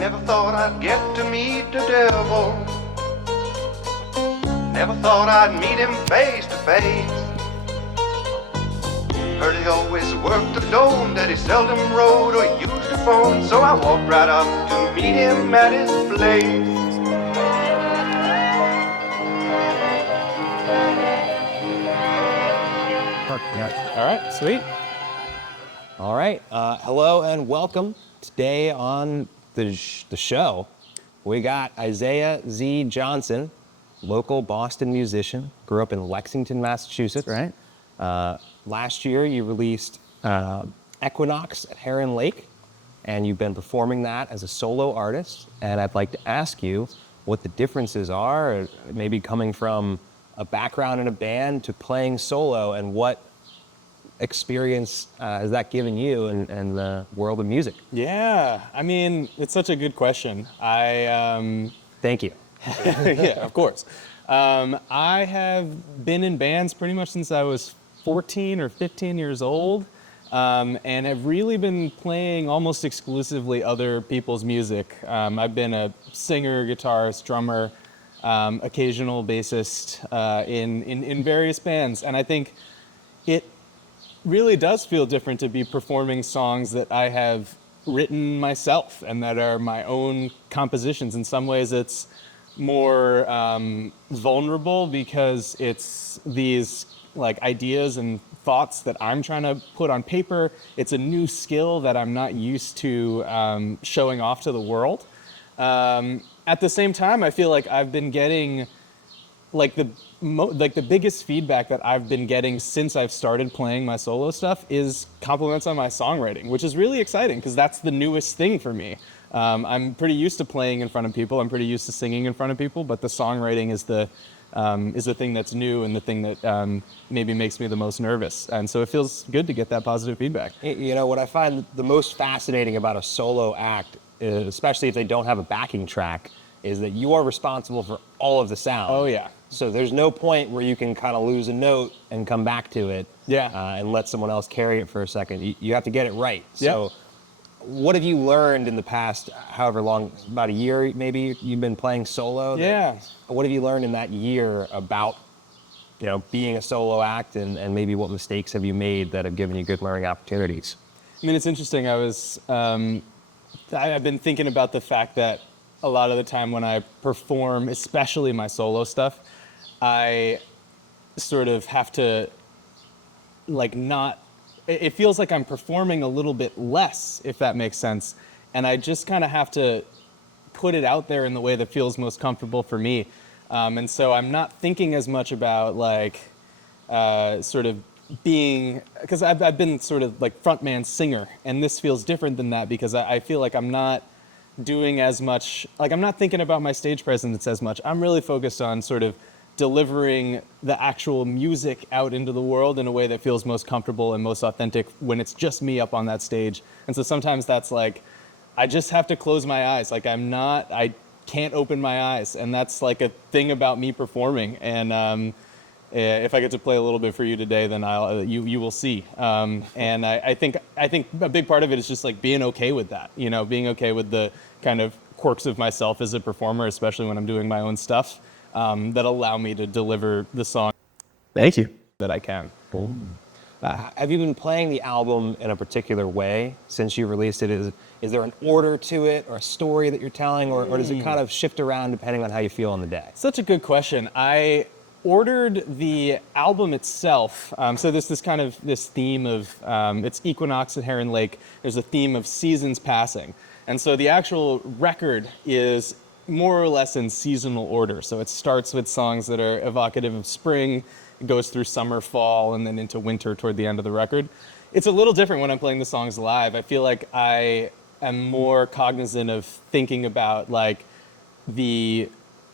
Never thought I'd get to meet the devil. Never thought I'd meet him face to face. Heard he always worked alone, that he seldom rode or used a phone. So I walked right up to meet him at his place. All right, sweet. All right, hello and welcome. Today on the show, we got Isaiah Z. Johnson, local Boston musician, grew up in Lexington, Massachusetts. Right. Last year, you released Equinox at Heron Lake, and you've been performing that as a solo artist. And I'd like to ask you what the differences are, maybe coming from a background in a band to playing solo, and what experience has that given you in the world of music? Yeah, I mean, it's such a good question. Thank you. Yeah, of course. I have been in bands pretty much since I was 14 or 15 years old, and have really been playing almost exclusively other people's music. I've been a singer, guitarist, drummer, occasional bassist in various bands, and I think it really does feel different to be performing songs that I have written myself and that are my own compositions. In some ways, it's more vulnerable because it's these like ideas and thoughts that I'm trying to put on paper. It's a new skill that I'm not used to showing off to the world. At the same time, I feel like I've been getting the biggest feedback that I've been getting since I've started playing my solo stuff is compliments on my songwriting, which is really exciting because that's the newest thing for me. I'm pretty used to playing in front of people. I'm pretty used to singing in front of people, but the songwriting is the thing that's new and the thing that maybe makes me the most nervous. And so it feels good to get that positive feedback. You know, what I find the most fascinating about a solo act, especially if they don't have a backing track, is that you are responsible for all of the sound. Oh, yeah. So there's no point where you can kind of lose a note and come back to it. Yeah. And let someone else carry it for a second. You have to get it right. Yeah. So what have you learned in the past, however long, about a year maybe you've been playing solo? Yeah. What have you learned in that year about, you know, being a solo act, and maybe what mistakes have you made that have given you good learning opportunities? I mean, it's interesting. I've been thinking about the fact that a lot of the time when I perform, especially my solo stuff, I sort of have to it feels like I'm performing a little bit less, if that makes sense. And I just kind of have to put it out there in the way that feels most comfortable for me. And so I'm not thinking as much about sort of being, because I've been sort of like frontman singer, and this feels different than that because I feel like I'm not doing as much, I'm not thinking about my stage presence as much. I'm really focused on sort of delivering the actual music out into the world in a way that feels most comfortable and most authentic when it's just me up on that stage. And so sometimes that's like, I just have to close my eyes. I can't open my eyes. And that's like a thing about me performing. And if I get to play a little bit for you today, then you will see. And I think a big part of it is just like being okay with that, you know, being okay with the kind of quirks of myself as a performer, especially when I'm doing my own stuff, that allow me to deliver the song. Thank you. That I can. Have you been playing the album in a particular way since you released it? Is there an order to it or a story that you're telling, or does it kind of shift around depending on how you feel on the day? Such a good question. I ordered the album itself. So there's this theme of, it's Equinox at Heron Lake. There's a theme of seasons passing. And so the actual record is more or less in seasonal order. So it starts with songs that are evocative of spring, it goes through summer, fall, and then into winter toward the end of the record. It's a little different when I'm playing the songs live. I feel like I am more cognizant of thinking about like the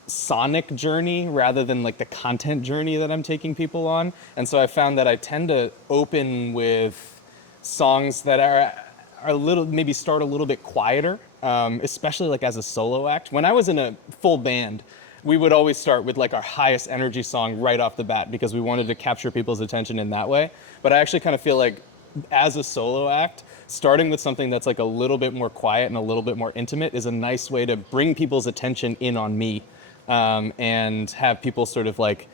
sonic journey rather than like the content journey that I'm taking people on. And so I found that I tend to open with songs that are a little, maybe start a little bit quieter, especially like as a solo act. When I was in a full band, we would always start with like our highest energy song right off the bat because we wanted to capture people's attention in that way. But I actually kind of feel like as a solo act, starting with something that's like a little bit more quiet and a little bit more intimate is a nice way to bring people's attention in on me, and have people sort of like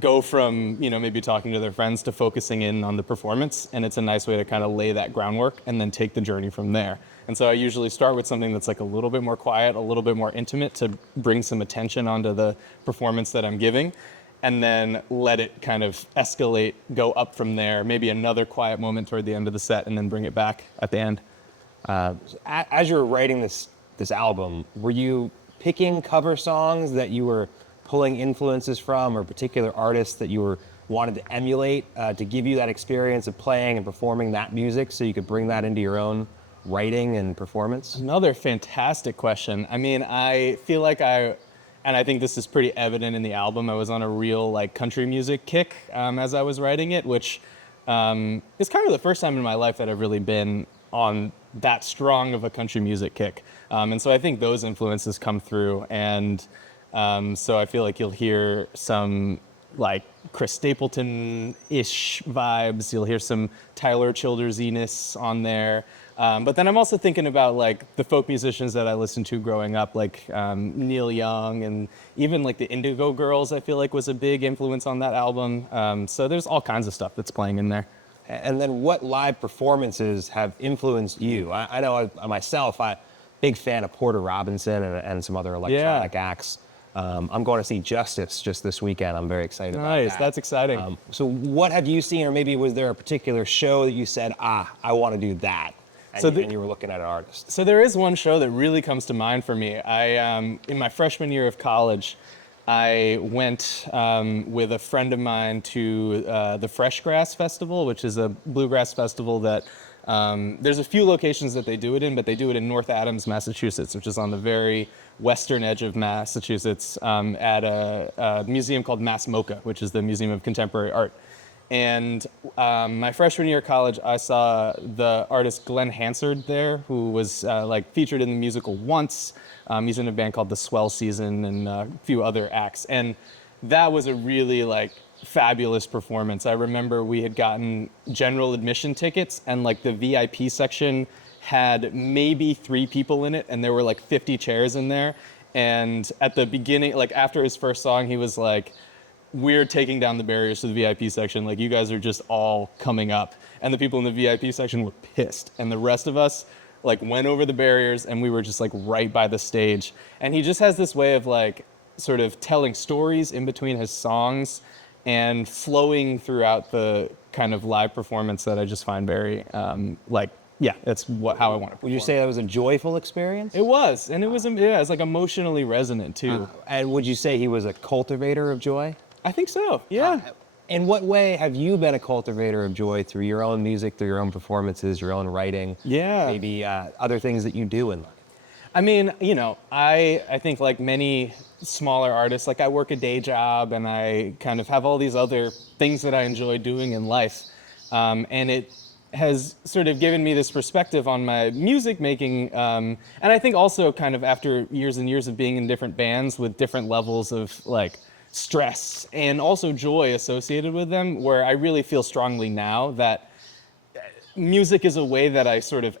go from, maybe talking to their friends to focusing in on the performance. And it's a nice way to kind of lay that groundwork and then take the journey from there. And so I usually start with something that's like a little bit more quiet, a little bit more intimate to bring some attention onto the performance that I'm giving, and then let it kind of escalate, go up from there, maybe another quiet moment toward the end of the set, and then bring it back at the end. As you were writing this album, were you picking cover songs that you were pulling influences from, or particular artists that you wanted to emulate to give you that experience of playing and performing that music so you could bring that into your own writing and performance? Another fantastic question. I mean, I feel like and I think this is pretty evident in the album, I was on a real like country music kick as I was writing it, which is kind of the first time in my life that I've really been on that strong of a country music kick. And so I think those influences come through, and so I feel like you'll hear some like Chris Stapleton-ish vibes. You'll hear some Tyler Childers-iness on there. But then I'm also thinking about like the folk musicians that I listened to growing up, like Neil Young, and even like the Indigo Girls, I feel like was a big influence on that album. So there's all kinds of stuff that's playing in there. And then what live performances have influenced you? I know myself, I'm a big fan of Porter Robinson and some other electronic acts. I'm going to see Justice just this weekend. I'm very excited about that. Nice, that's exciting. So what have you seen, or maybe was there a particular show that you said, I want to do that, and you were looking at an artist? So there is one show that really comes to mind for me. In my freshman year of college, I went with a friend of mine to the Fresh Grass Festival, which is a bluegrass festival that there's a few locations that they do it in, but they do it in North Adams, Massachusetts, which is on the very western edge of Massachusetts, at a museum called Mass MoCA, which is the Museum of Contemporary Art. And my freshman year of college, I saw the artist Glenn Hansard there, who was like featured in the musical once. He's in a band called The Swell Season and a few other acts. And that was a really like fabulous performance. I remember we had gotten general admission tickets, and like the VIP section had maybe 3 people in it, and there were like 50 chairs in there. And at the beginning, like after his first song, he was like, "We're taking down the barriers to the VIP section. Like, you guys are just all coming up." And the people in the VIP section were pissed. And the rest of us like went over the barriers, and we were just like right by the stage. And he just has this way of like sort of telling stories in between his songs and flowing throughout the kind of live performance that I just find very that's how I want to perform. Would you say that was a joyful experience? It was, and it was like emotionally resonant too. And would you say he was a cultivator of joy? I think so, yeah. In what way have you been a cultivator of joy through your own music, through your own performances, your own writing? Yeah. Maybe other things that you do in life? I mean, I think like many smaller artists, like I work a day job and I kind of have all these other things that I enjoy doing in life. And it has sort of given me this perspective on my music making. And I think also kind of after years and years of being in different bands with different levels of like stress and also joy associated with them, where I really feel strongly now that music is a way that I sort of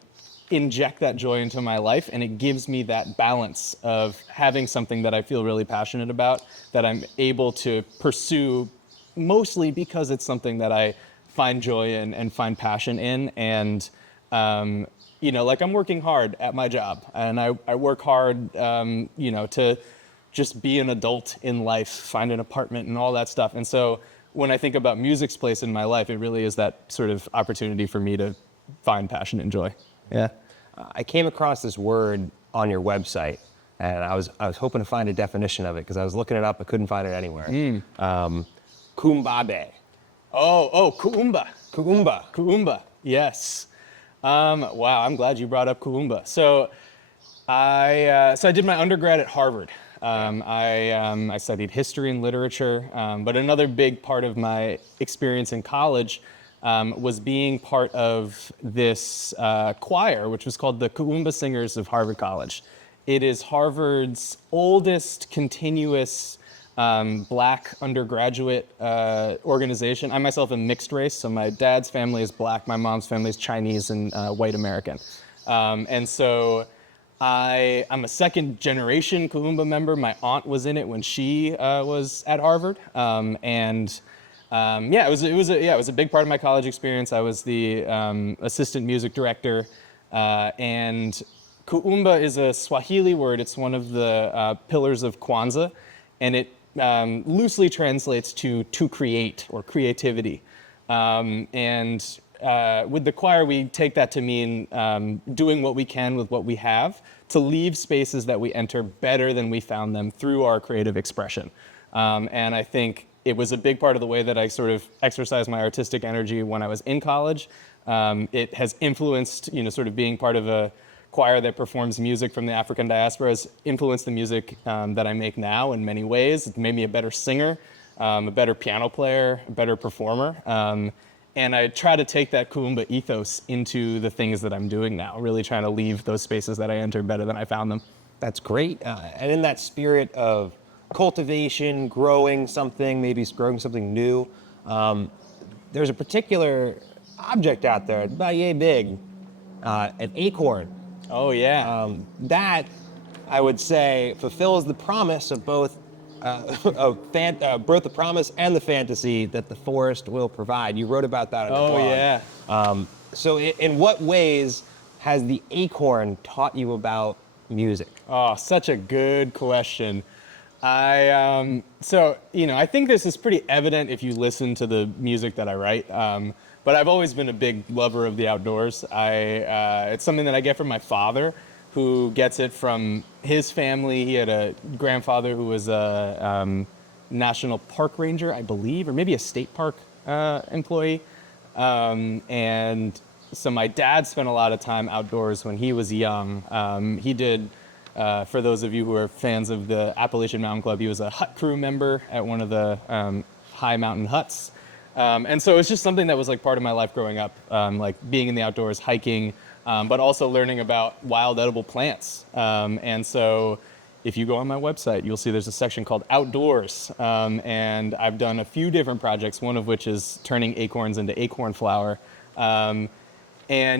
inject that joy into my life, and it gives me that balance of having something that I feel really passionate about that I'm able to pursue, mostly because it's something that I find joy in and find passion in. And like I'm working hard at my job, and I work hard to just be an adult in life, find an apartment and all that stuff. And so when I think about music's place in my life, it really is that sort of opportunity for me to find passion and joy. Yeah. I came across this word on your website, and I was hoping to find a definition of it because I was looking it up, but couldn't find it anywhere. Kuumba. Oh, Kuumba. Kuumba. Yes. Wow, I'm glad you brought up Kuumba. So I did my undergrad at Harvard. I studied history and literature, but another big part of my experience in college was being part of this choir, which was called the Kuumba Singers of Harvard College. It is Harvard's oldest continuous Black undergraduate organization. I myself am mixed race, so my dad's family is black, my mom's family is Chinese and white American. And so I'm a second generation Kuumba member. My aunt was in it when she was at Harvard. Yeah, it was a big part of my college experience. I was the assistant music director. And Kuumba is a Swahili word. It's one of the pillars of Kwanzaa, and it loosely translates to create or creativity. With the choir, we take that to mean doing what we can with what we have to leave spaces that we enter better than we found them through our creative expression. And I think it was a big part of the way that I sort of exercised my artistic energy when I was in college. It has influenced, sort of being part of a choir that performs music from the African diaspora has influenced the music that I make now in many ways. It's made me a better singer, a better piano player, a better performer. And I try to take that Kuumba ethos into the things that I'm doing now, really trying to leave those spaces that I enter better than I found them. That's great. And in that spirit of cultivation, growing something, maybe growing something new, there's a particular object out there, about yay big, an acorn. Oh, yeah. That, I would say, fulfills the promise of both both the promise and the fantasy that the forest will provide. You wrote about that in the blog. Yeah. So in what ways has the acorn taught you about music? Oh, such a good question. I think this is pretty evident if you listen to the music that I write. But I've always been a big lover of the outdoors. It's something that I get from my father, who gets it from his family. He had a grandfather who was a national park ranger, I believe, or maybe a state park employee. And so my dad spent a lot of time outdoors when he was young. He did, for those of you who are fans of the Appalachian Mountain Club, he was a hut crew member at one of the high mountain huts. And so it's just something that was like part of my life growing up, like being in the outdoors, hiking, but also learning about wild edible plants. And so if you go on my website, you'll see there's a section called Outdoors. And I've done a few different projects, one of which is turning acorns into acorn flour. And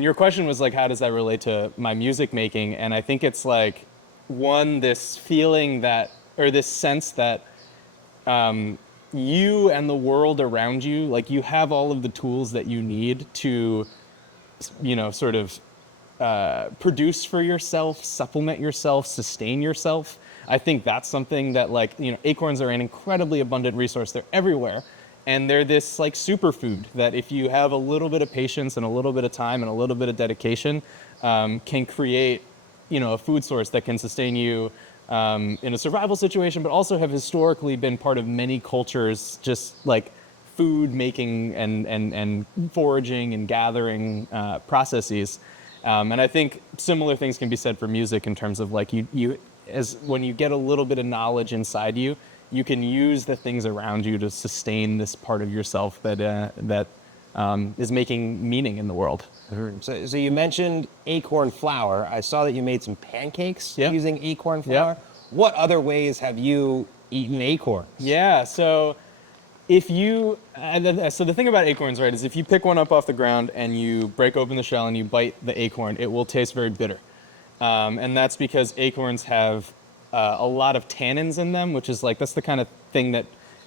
your question was like, how does that relate to my music making? And I think it's like, one, this feeling that, or this sense that you and the world around you, like you have all of the tools that you need to, sort of produce for yourself, supplement yourself, sustain yourself. I think that's something that acorns are an incredibly abundant resource. They're everywhere. And they're this like superfood that if you have a little bit of patience and a little bit of time and a little bit of dedication, can create, a food source that can sustain you in a survival situation, but also have historically been part of many cultures, just like food making and foraging and gathering processes. And I think similar things can be said for music in terms of like when you get a little bit of knowledge inside you, you can use the things around you to sustain this part of yourself that is making meaning in the world. So you mentioned acorn flour. I saw that you made some pancakes using acorn flour. Yep. What other ways have you eaten acorns? Yeah, so so the thing about acorns, right, is if you pick one up off the ground and you break open the shell and you bite the acorn, it will taste very bitter. And that's because acorns have a lot of tannins in them, which is that's the kind of thing that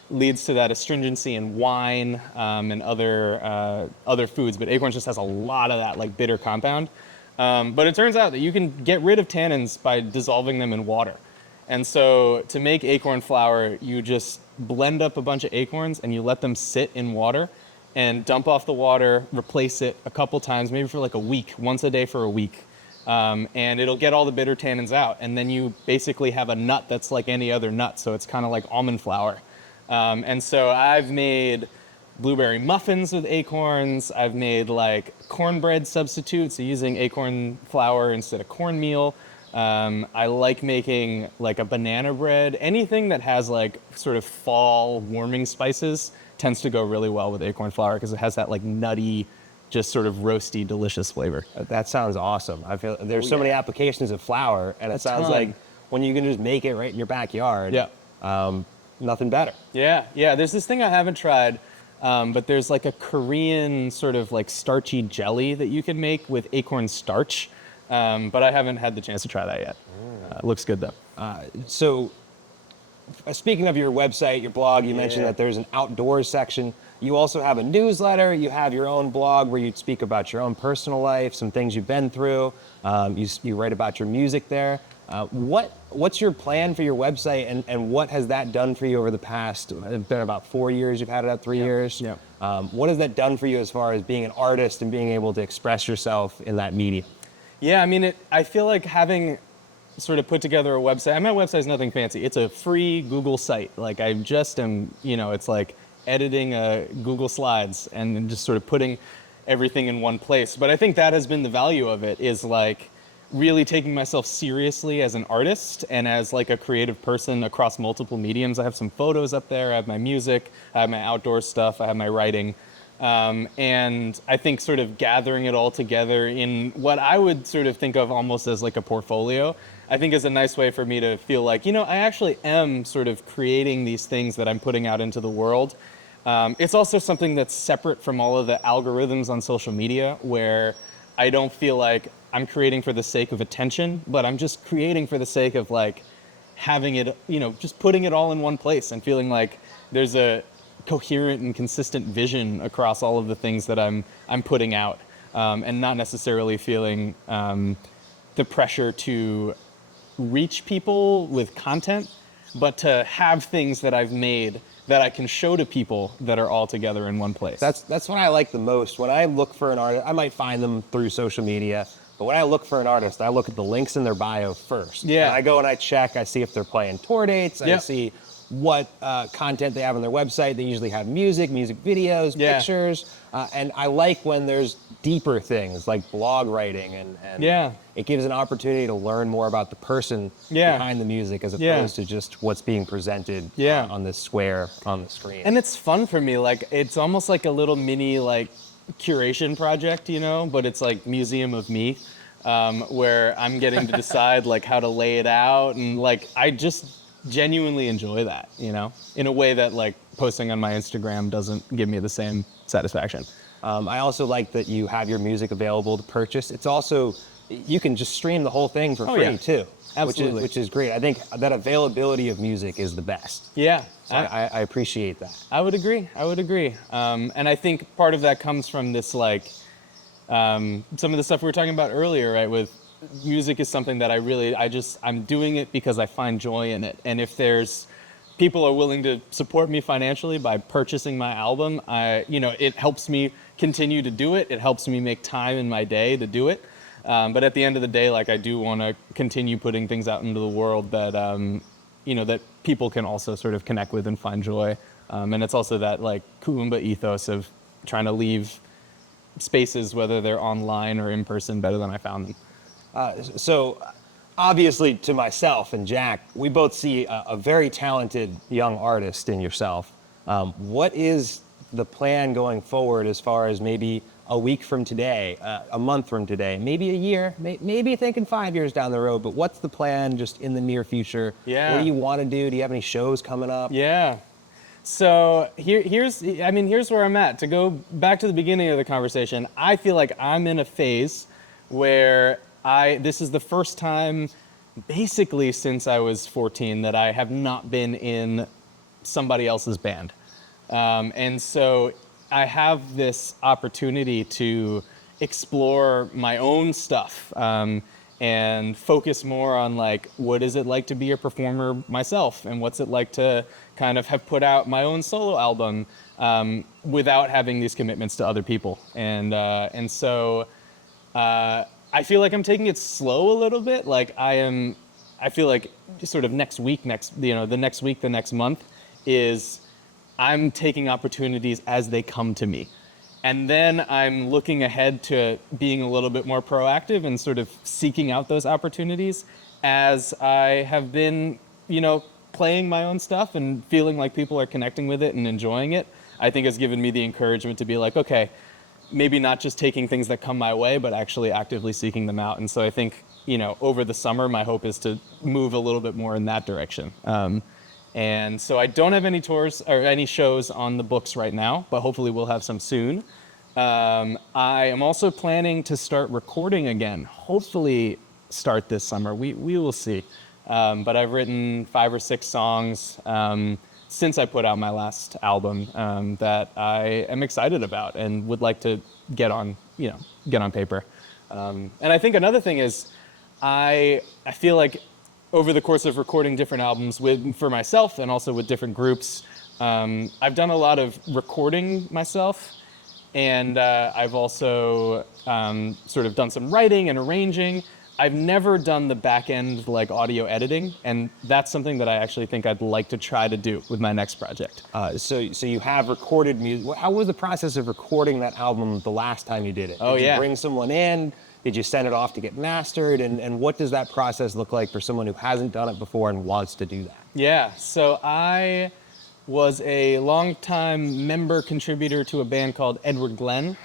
leads to that astringency in wine and other foods. But acorns just has a lot of that bitter compound. But it turns out that you can get rid of tannins by dissolving them in water. And so to make acorn flour, you just blend up a bunch of acorns and you let them sit in water and dump off the water, replace it a couple times, maybe for a week, once a day for a week. And it'll get all the bitter tannins out. And then you basically have a nut that's like any other nut. So it's kind of like almond flour. And so I've made blueberry muffins with acorns. I've made cornbread substitutes, so using acorn flour instead of cornmeal. I like making a banana bread. Anything that has sort of fall warming spices tends to go really well with acorn flour because it has that nutty, just sort of roasty, delicious flavor. That sounds awesome. I feel there's so many applications of flour, and it sounds like when you can just make it right in your backyard. Yeah. nothing better. Yeah. There's this thing I haven't tried, but there's like a Korean sort of like starchy jelly that you can make with acorn starch. But I haven't had the chance to try that yet. It looks good though. So, speaking of your website, your blog, you mentioned that there's an outdoors section. You also have a newsletter. You have your own blog where you speak about your own personal life, some things you've been through. You write about your music there. What's your plan for your website, and what has that done for you over the past? It's been about 4 years. You've had it up 3 years. Yeah. What has that done for you as far as being an artist and being able to express yourself in that medium? Yeah, I mean, I feel like having sort of put together a website. My website is nothing fancy. It's a free Google site. Like I just am, it's like editing Google Slides and then just sort of putting everything in one place. But I think that has been the value of it, is like really taking myself seriously as an artist and as like a creative person across multiple mediums. I have some photos up there. I have my music. I have my outdoor stuff. I have my writing. And I think sort of gathering it all together in what I would sort of think of almost as like a portfolio, I think is a nice way for me to feel like, I actually am sort of creating these things that I'm putting out into the world. It's also something that's separate from all of the algorithms on social media, where I don't feel like I'm creating for the sake of attention, but I'm just creating for the sake of like having it, just putting it all in one place and feeling like there's a coherent and consistent vision across all of the things that I'm putting out, and not necessarily feeling the pressure to reach people with content, but to have things that I've made that I can show to people that are all together in one place. That's what I like the most. When I look for an artist, I might find them through social media, but when I look for an artist, I look at the links in their bio first. Yeah. And I go and I check, I see if they're playing tour dates, I see what content they have on their website. They usually have music videos, pictures, and I like when there's deeper things like blog writing, and it gives an opportunity to learn more about the person behind the music as opposed to just what's being presented on this square on the screen. And it's fun for me. Like it's almost like a little mini like curation project, but it's like museum of me, where I'm getting to decide like how to lay it out, and like I just genuinely enjoy that, in a way that like posting on my Instagram doesn't give me the same satisfaction. I also like that you have your music available to purchase. It's also, you can just stream the whole thing for free too. Absolutely. Which is great. I think that availability of music is the best. Yeah. So I appreciate that. I would agree. And I think part of that comes from this like, some of the stuff we were talking about earlier, right, with music is something that I'm doing it because I find joy in it. And if there's people are willing to support me financially by purchasing my album, it helps me continue to do it. It helps me make time in my day to do it. But at the end of the day, like I do want to continue putting things out into the world that, that people can also sort of connect with and find joy. And it's also that like Kuumba ethos of trying to leave spaces, whether they're online or in person, better than I found them. So obviously to myself and Jack, we both see a very talented young artist in yourself. What is the plan going forward as far as maybe a week from today, a month from today, maybe a year, maybe thinking 5 years down the road, but what's the plan just in the near future? Yeah. What do you want to do? Do you have any shows coming up? Yeah. So here's where I'm at. To go back to the beginning of the conversation, I feel like I'm in a phase where this is the first time basically since I was 14 that I have not been in somebody else's band. And so I have this opportunity to explore my own stuff, and focus more on like, what is it like to be a performer myself? And what's it like to kind of have put out my own solo album, without having these commitments to other people. And so I feel like I'm taking it slow a little bit. Like I feel like sort of the next week, the next month is I'm taking opportunities as they come to me. And then I'm looking ahead to being a little bit more proactive and sort of seeking out those opportunities as I have been, playing my own stuff and feeling like people are connecting with it and enjoying it. I think has given me the encouragement to be like, okay, maybe not just taking things that come my way, but actually actively seeking them out. And so I think, over the summer, my hope is to move a little bit more in that direction. And so I don't have any tours or any shows on the books right now, but hopefully we'll have some soon. I am also planning to start recording again, hopefully start this summer. We will see. But I've written 5 or 6 songs since I put out my last album that I am excited about and would like to get on paper. And I think another thing is I feel like over the course of recording different albums for myself and also with different groups, I've done a lot of recording myself, and I've also sort of done some writing and arranging. I've never done the back end like audio editing, and that's something that I actually think I'd like to try to do with my next project. So you have recorded music. How was the process of recording that album the last time you did it? Oh, did yeah. you bring someone in? Did you send it off to get mastered? And what does that process look like for someone who hasn't done it before and wants to do that? Yeah, so I was a longtime member contributor to a band called Edward Glenn.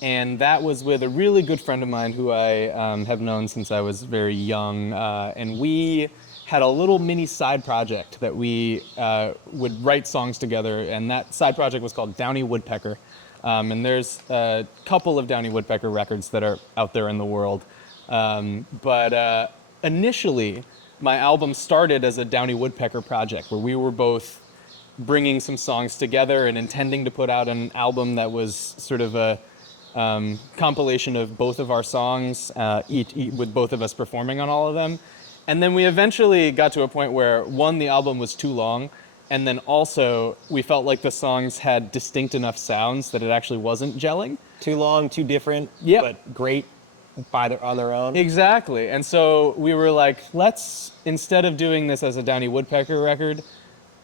And that was with a really good friend of mine who I have known since I was very young. And we had a little mini side project that we would write songs together. And that side project was called Downy Woodpecker. And there's a couple of Downy Woodpecker records that are out there in the world. But initially, my album started as a Downy Woodpecker project where we were both bringing some songs together and intending to put out an album that was sort of a compilation of both of our songs, with both of us performing on all of them. And then we eventually got to a point where, one, the album was too long, and then also we felt like the songs had distinct enough sounds that it actually wasn't gelling. Too long, too different, Yep. but great on their own. Exactly. And so we were like, let's, instead of doing this as a Downy Woodpecker record,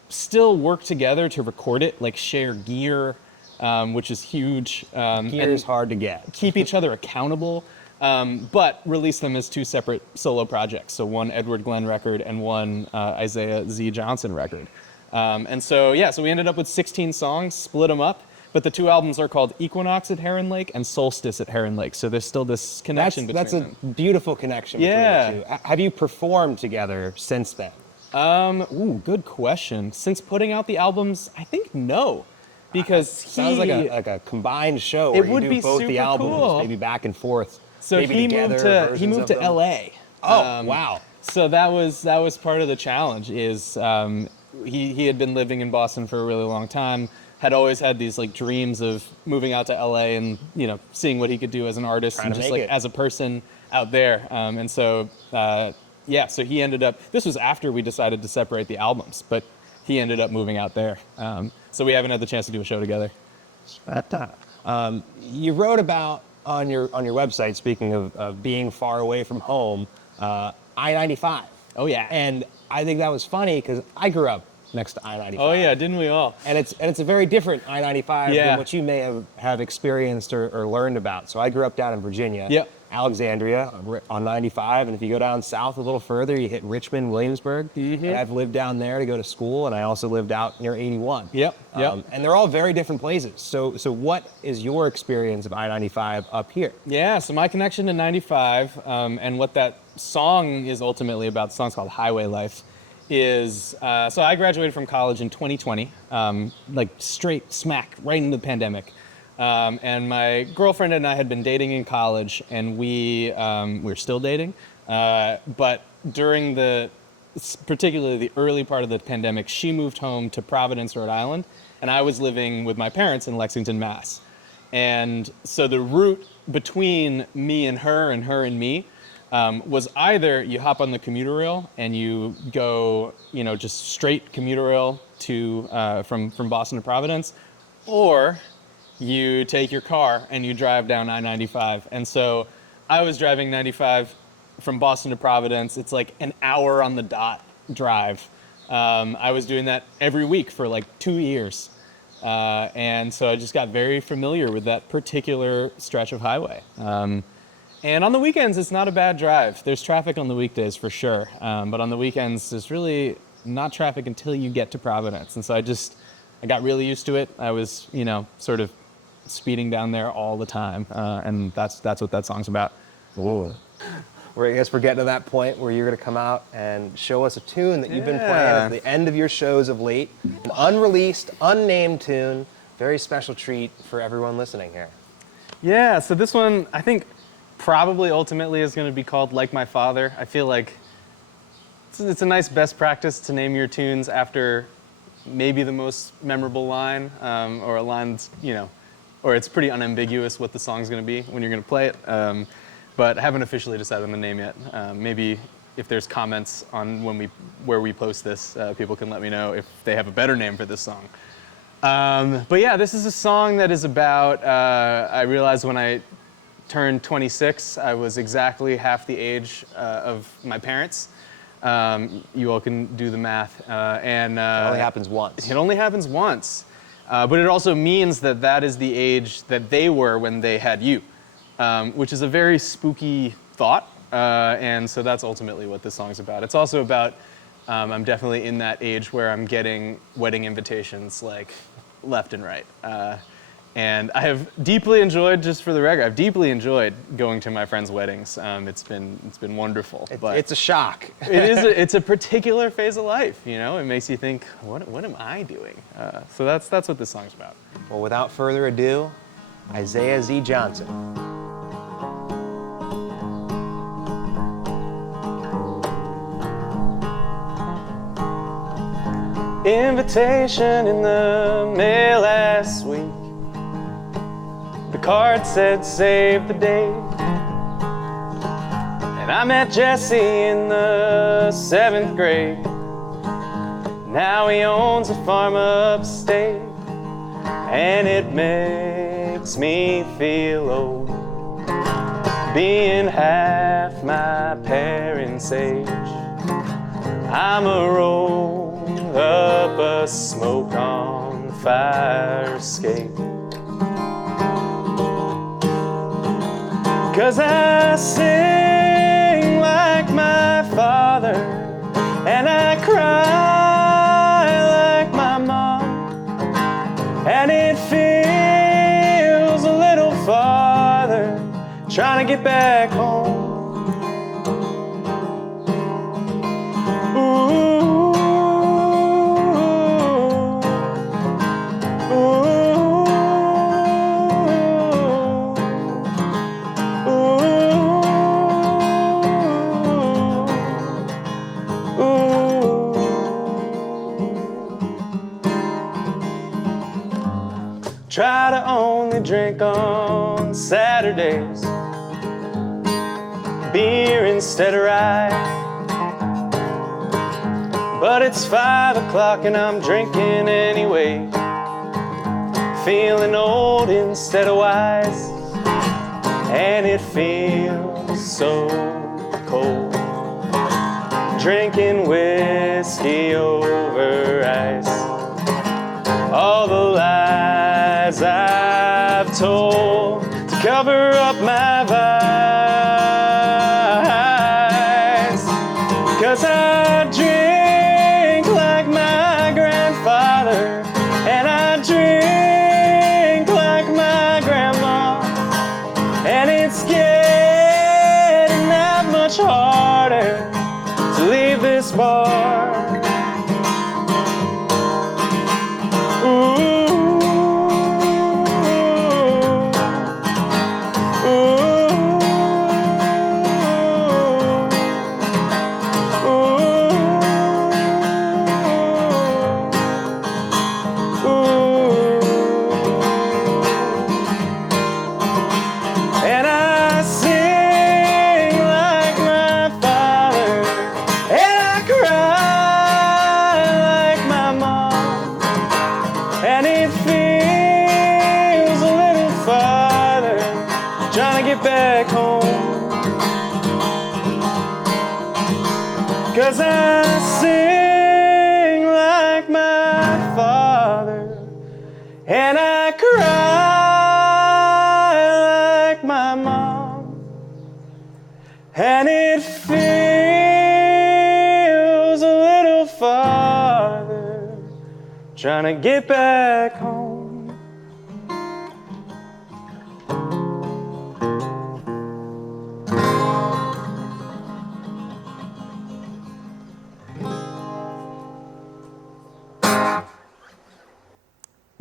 still work together to record it, like share gear, which is huge. Gear is hard to get. Keep each other accountable, but release them as 2 separate solo projects. So one Edward Glenn record and one Isaiah Z. Johnson record. And so we ended up with 16 songs, split them up. But the 2 albums are called Equinox at Heron Lake and Solstice at Heron Lake. So there's still this connection between them. That's a beautiful connection between the 2. Have you performed together since then? Good question. Since putting out the albums, I think no. Because Sounds like a combined show where you do both the albums, cool. maybe back and forth. So maybe he together, moved to LA. Oh, wow. So that was part of the challenge. Is he had been living in Boston for a really long time. Had always had these like dreams of moving out to LA and seeing what he could do as an artist and just like as a person out there. And so so he ended up. This was after we decided to separate the albums, but he ended up moving out there. So we haven't had the chance to do a show together. You wrote about on your website, speaking of being far away from home, I-95. Oh yeah. And I think that was funny because I grew up next to I-95. Oh yeah, didn't we all? And it's a very different I-95 Yeah. than what you may have experienced or learned about. So I grew up down in Virginia, Yep. Alexandria on 95, and if you go down south a little further, you hit Richmond, Williamsburg. Mm-hmm. And I've lived down there to go to school, and I also lived out near 81. Yep. And they're all very different places. So what is your experience of I-95 up here? Yeah, so my connection to 95 and what that song is ultimately about, the song's called Highway Life, is, so I graduated from college in 2020, like straight smack, right into the pandemic. And my girlfriend and I had been dating in college, and we're still dating. But during particularly the early part of the pandemic, she moved home to Providence, Rhode Island, and I was living with my parents in Lexington, Mass. And so the route between me and her and me was either you hop on the commuter rail and you go, just straight commuter rail to from Boston to Providence, or you take your car and you drive down I-95. And so I was driving 95 from Boston to Providence. It's like an hour on the dot drive. I was doing that every week for like 2 years. And so I just got very familiar with that particular stretch of highway. And on the weekends, it's not a bad drive. There's traffic on the weekdays for sure. But on the weekends, there's really not traffic until you get to Providence. And so I got really used to it. I was, sort of speeding down there all the time. And that's what that song's about. Ooh. I guess we're getting to that point where you're going to come out and show us a tune that you've been playing at the end of your shows of late. An unreleased, unnamed tune. Very special treat for everyone listening here. Yeah, so this one, I think, probably ultimately is going to be called Like My Father. I feel like it's a nice best practice to name your tunes after maybe the most memorable line, or a line that's, or it's pretty unambiguous what the song's going to be when you're going to play it. But I haven't officially decided on the name yet. Maybe if there's comments on where we post this, people can let me know if they have a better name for this song. But yeah, this is a song that is about, I realized when I turned 26, I was exactly half the age of my parents. You all can do the math. It only happens once. It only happens once. But it also means that that is the age that they were when they had you, which is a very spooky thought. And so that's ultimately what this song's about. It's also about, I'm definitely in that age where I'm getting wedding invitations like left and right. And I have deeply enjoyed, just for the record, I've deeply enjoyed going to my friends' weddings. It's been wonderful. But It's a shock. it's a particular phase of life, It makes you think, what am I doing? So that's what this song's about. Well, without further ado, Isaiah Z. Johnson. Invitation in the mail last week. The card said save the date. And I met Jesse in the 7th grade. Now he owns a farm upstate. And it makes me feel old, being half my parents' age. I'm a roll up a smoke on fire escape. 'Cause I sing like my father, and I cry like my mom, and it feels a little farther trying to get back home. Try to only drink on Saturdays, beer instead of rye. But it's 5 o'clock and I'm drinking anyway, feeling old instead of wise. And it feels so cold, drinking whiskey over ice. All the lies I've told to cover up my vice. 'Cause I drink like my grandfather, and I drink like my grandma, and it's getting that much harder to leave this bar. Back home, 'cause I sing like my father, and I cry like my mom, and it feels a little farther trying to get back home.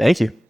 Thank you.